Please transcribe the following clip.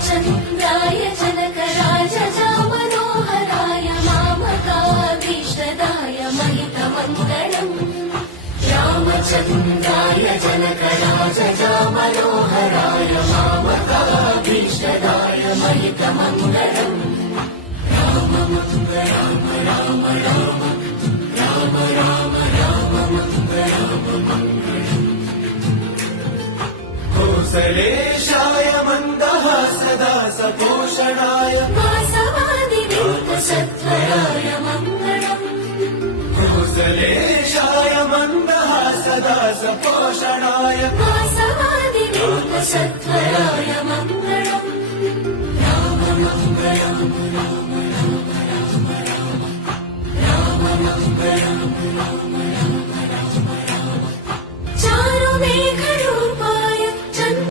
रामचन्द्राय जनकराजजामनोहराय मामकाभीष्टदाय महितमङ्गलम् रामचन्द्राय जनकराजजामनोहराय मामकाभीष्टदाय महितमङ्गलम् राम मंग राम राम राम राम राम राम मंग राम मङ्गलम् कोसलेशाय मन्दहासदा सपोषणाय वासवादिविन्दुसत्वराय मङ्गलम् कोसलेशाय मन्दहासदा सपोषणाय वासवादिविन्दुसत्वराय मङ्गलम्